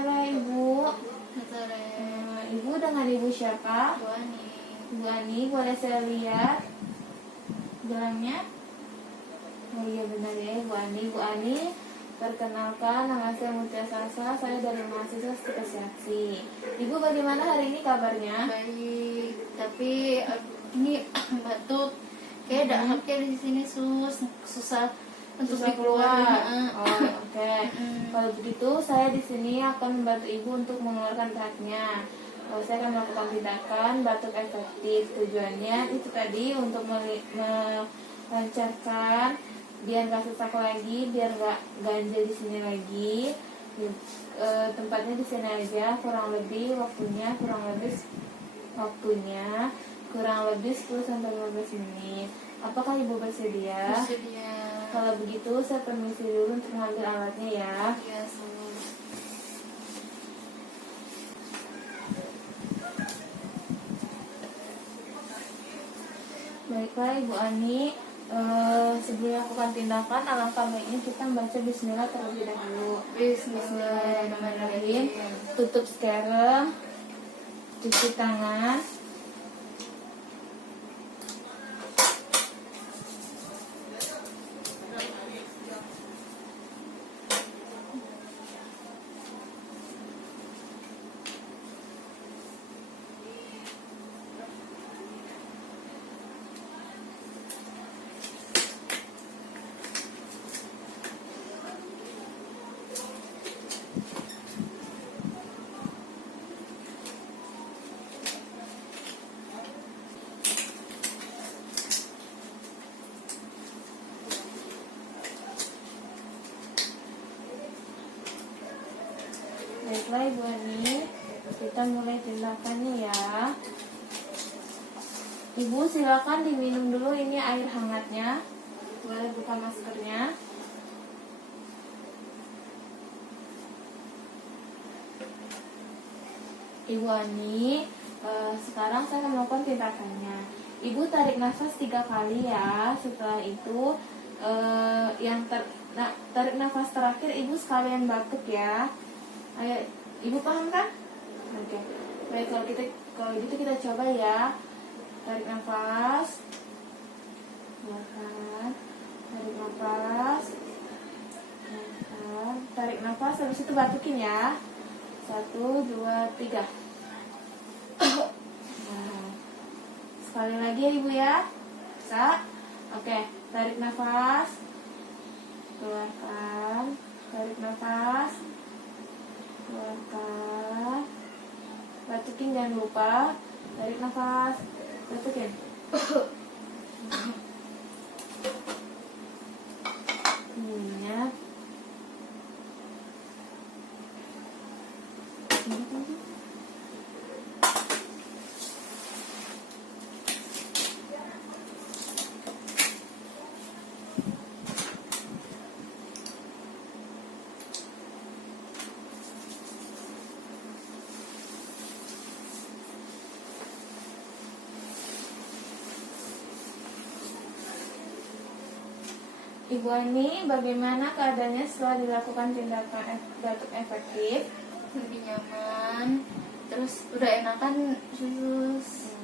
Sore Ibu. Sore. Ibu dengan Ibu siapa? Bu Ani. Bu Ani, boleh saya lihat gelangnya? Oh iya benar ya Bu Ani. Bu Ani, perkenalkan nama saya Mutia Sasa, saya dari mahasiswa Psikologi. Ibu bagaimana hari ini kabarnya? Baik, tapi ini batuk. Kayak di sini susah untuk Susah dikeluarin. Oh, oke. Kalau begitu saya di sini akan membantu Ibu untuk mengeluarkan batuknya. Saya akan melakukan tindakan batuk efektif. Tujuannya itu tadi untuk melancarkan biar nggak sesak lagi, biar nggak ganjel di sini lagi. Tempatnya di sini aja. Kurang lebih 10-15 menit. Apakah Ibu bersedia? Bersedia. Kalau begitu saya permisi dulu untuk mengambil alatnya ya. Iya, Bu. Baiklah Ibu Ani, sebelum melakukan tindakan alangkah baiknya kita membaca Bismillah terlebih dahulu. Bismillahirrahmanirrahim. Tutup sekarang, cuci tangan. Baiklah Ibu Ani, kita mulai tindakannya ya. Ibu silakan diminum dulu ini air hangatnya. Boleh buka maskernya. Ibu Ani, sekarang saya akan melakukan tindakannya. Ibu tarik nafas 3 kali ya. Setelah itu tarik nafas terakhir Ibu sekalian batuk ya. Ayo, Ibu paham kan? Oke. Baik, kalau gitu kita coba ya. Tarik nafas. Keluarkan. Tarik nafas. Tarik nafas, habis itu batukin ya. 1, 2, 3. Nah, sekali lagi ya Ibu ya. Bisa? Oke, tarik nafas. Keluarkan. Tarik nafas. Keluarkan. Batukin jangan lupa. Tarik nafas. Batukin. Minyak. Ibu Ani, bagaimana keadaannya setelah dilakukan tindakan batuk efektif? Lebih nyaman. Terus udah enakan sus.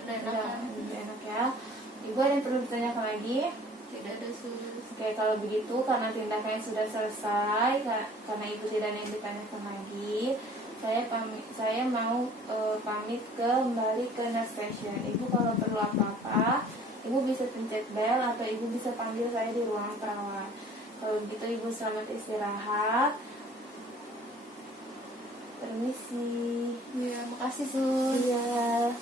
Udah enakan. Udah enak ya. Ibu ada yang perlu ditanyakan lagi? Tidak ada sus. Oke, kalau begitu karena tindakannya sudah selesai, karena Ibu tidak ada yang ditanyakan lagi, saya mau pamit kembali ke nurse station. Ibu kalau perlu apa-apa, Ibu bisa pencet bel atau Ibu bisa panggil saya di ruang perawat. Kalau begitu Ibu selamat istirahat. Permisi. Iya, makasih sus. Iya.